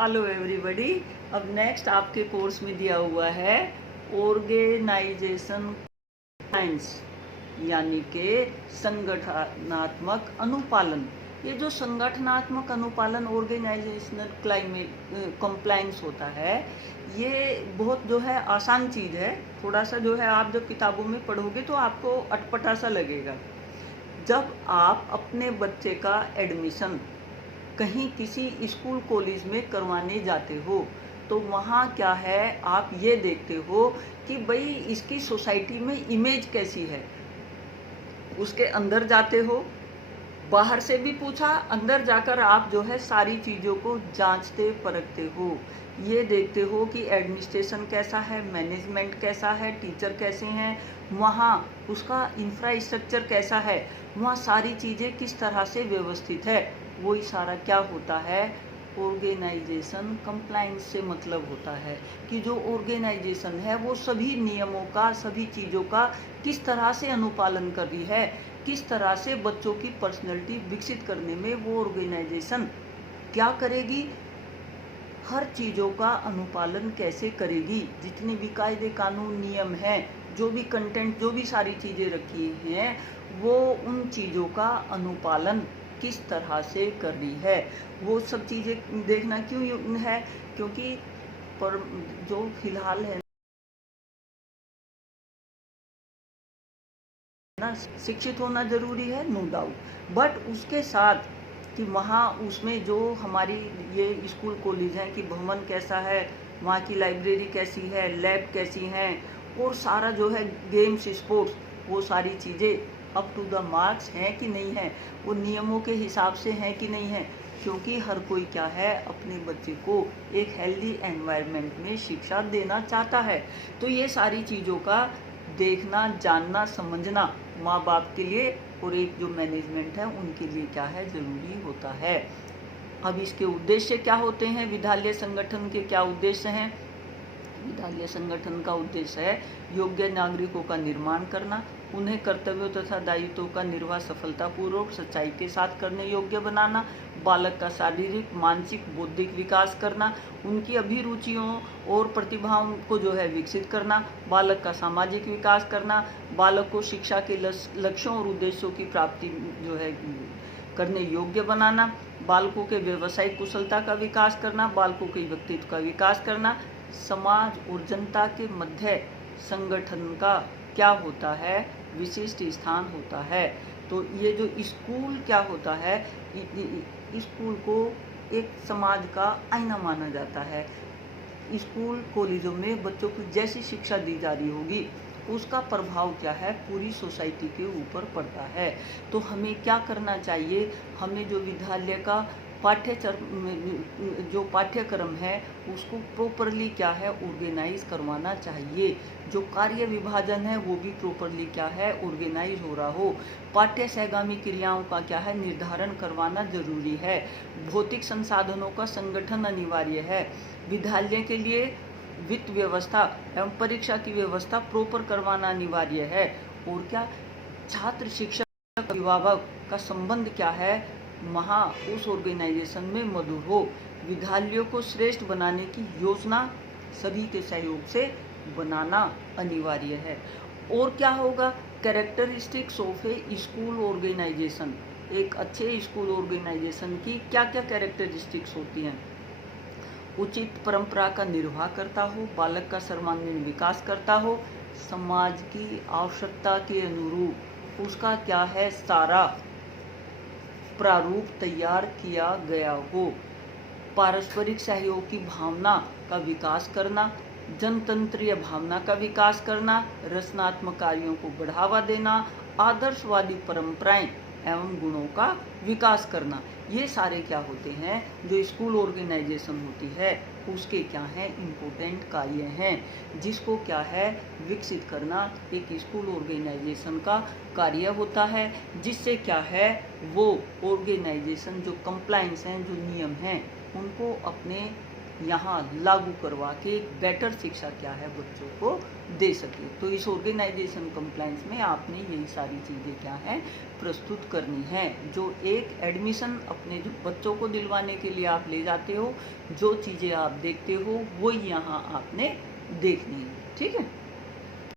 Hello everybody. अब next आपके course में दिया हुआ है ऑर्गेनाइजेशन साइंस, यानी कि संगठनात्मक अनुपालन। ये जो संगठनात्मक अनुपालन ऑर्गेनाइजेशनल क्लाइमेट कंप्लायंस होता है, ये बहुत जो है आसान चीज़ है। थोड़ा सा जो है आप जब किताबों में पढ़ोगे तो आपको अटपटा सा लगेगा। जब आप अपने बच्चे का एडमिशन कहीं किसी स्कूल कॉलेज में करवाने जाते हो तो वहाँ क्या है, आप ये देखते हो कि भाई इसकी सोसाइटी में इमेज कैसी है। उसके अंदर जाते हो, बाहर से भी पूछा, अंदर जाकर आप जो है सारी चीज़ों को जांचते परखते हो। ये देखते हो कि एडमिनिस्ट्रेशन कैसा है, मैनेजमेंट कैसा है, टीचर कैसे हैं, वहाँ उसका इंफ्रास्ट्रक्चर कैसा है, वहाँ सारी चीज़ें किस तरह से व्यवस्थित है। वही सारा क्या होता है, ऑर्गेनाइजेशन कंप्लायंस से मतलब होता है कि जो ऑर्गेनाइजेशन है वो सभी नियमों का, सभी चीज़ों का किस तरह से अनुपालन कर रही है, किस तरह से बच्चों की पर्सनैलिटी विकसित करने में वो ऑर्गेनाइजेशन क्या करेगी, हर चीज़ों का अनुपालन कैसे करेगी। जितने भी कायदे कानून नियम हैं, जो भी कंटेंट, जो भी सारी चीज़ें रखी हैं, वो उन चीज़ों का अनुपालन किस तरह से कर रही है, वो सब चीज़ें देखना क्यों है, क्योंकि पर जो फिलहाल है ना, शिक्षित होना ज़रूरी है, नो डाउट, बट उसके साथ कि वहाँ उसमें जो हमारी ये स्कूल कॉलेज हैं कि भवन कैसा है, वहाँ की लाइब्रेरी कैसी है, लैब कैसी हैं, और सारा जो है गेम्स, स्पोर्ट्स, वो सारी चीज़ें अप टू द मार्क्स हैं कि नहीं हैं, वो नियमों के हिसाब से हैं कि नहीं हैं। क्योंकि हर कोई क्या है, अपने बच्चे को एक हेल्दी एनवायरनमेंट में शिक्षा देना चाहता है। तो ये सारी चीज़ों का देखना, जानना, समझना माँ बाप के लिए और एक जो मैनेजमेंट है उनके लिए क्या है, ज़रूरी होता है। अब इसके उद्देश्य क्या होते हैं, विद्यालय संगठन के क्या उद्देश्य हैं। विद्यालय संगठन का उद्देश्य है योग्य नागरिकों का निर्माण करना, उन्हें कर्तव्यों तथा दायित्वों का निर्वाह सफलतापूर्वक सच्चाई के साथ करने योग्य बनाना, बालक का शारीरिक, मानसिक, बौद्धिक विकास करना, उनकी अभिरुचियों और प्रतिभाओं को जो है विकसित करना, बालक का सामाजिक विकास करना, बालक को शिक्षा के लक्ष्यों और उद्देश्यों की प्राप्ति जो है करने योग्य बनाना, बालकों के व्यवसायिक कुशलता का विकास करना, बालकों के व्यक्तित्व का विकास करना। समाज और जनता के मध्य संगठन का क्या होता है, विशिष्ट स्थान होता है। तो ये जो स्कूल क्या होता है, स्कूल को एक समाज का आईना माना जाता है। स्कूल कॉलेजों में बच्चों को जैसी शिक्षा दी जा रही होगी उसका प्रभाव क्या है, पूरी सोसाइटी के ऊपर पड़ता है। तो हमें क्या करना चाहिए, हमें जो विद्यालय का जो पाठ्यक्रम है उसको प्रॉपरली क्या है, ऑर्गेनाइज करवाना चाहिए। जो कार्य विभाजन है वो भी प्रॉपरली क्या है, ऑर्गेनाइज हो रहा हो। पाठ्य सहगामी क्रियाओं का क्या है, निर्धारण करवाना जरूरी है। भौतिक संसाधनों का संगठन अनिवार्य है। विद्यालय के लिए वित्त व्यवस्था एवं परीक्षा की व्यवस्था प्रॉपर करवाना अनिवार्य है। और क्या, छात्र, शिक्षक, अभिभावक का संबंध क्या है, वहाँ उस ऑर्गेनाइजेशन में मधुर हो। विद्यालयों को श्रेष्ठ बनाने की योजना सभी के सहयोग से बनाना अनिवार्य है। और क्या होगा, characteristics of a school organization. एक अच्छे स्कूल ऑर्गेनाइजेशन की क्या क्या कैरेक्टरिस्टिक्स होती हैं। उचित परंपरा का निर्वाह करता हो, बालक का सर्वांगीण विकास करता हो, समाज की आवश्यकता के अनुरूप उसका क्या है, सारा प्रारूप तैयार किया गया हो, पारस्परिक सहयोग की भावना का विकास करना, जनतंत्रीय भावना का विकास करना, रचनात्मक कार्यों को बढ़ावा देना, आदर्शवादी परंपराएं एवं गुणों का विकास करना। ये सारे क्या होते हैं, जो स्कूल ऑर्गेनाइजेशन होती है उसके क्या हैं, इम्पोर्टेंट कार्य हैं, जिसको क्या है विकसित करना एक स्कूल ऑर्गेनाइजेशन का कार्य होता है। जिससे क्या है, वो ऑर्गेनाइजेशन जो कंप्लायंस हैं, जो नियम हैं, उनको अपने यहाँ लागू करवा के एक बेटर शिक्षा क्या है बच्चों को दे सके। तो इस ऑर्गेनाइजेशन कंप्लायंस में आपने यही सारी चीज़ें क्या हैं प्रस्तुत करनी है। जो एक एडमिशन अपने जो बच्चों को दिलवाने के लिए आप ले जाते हो, जो चीज़ें आप देखते हो वही यहाँ आपने देखनी है। ठीक है।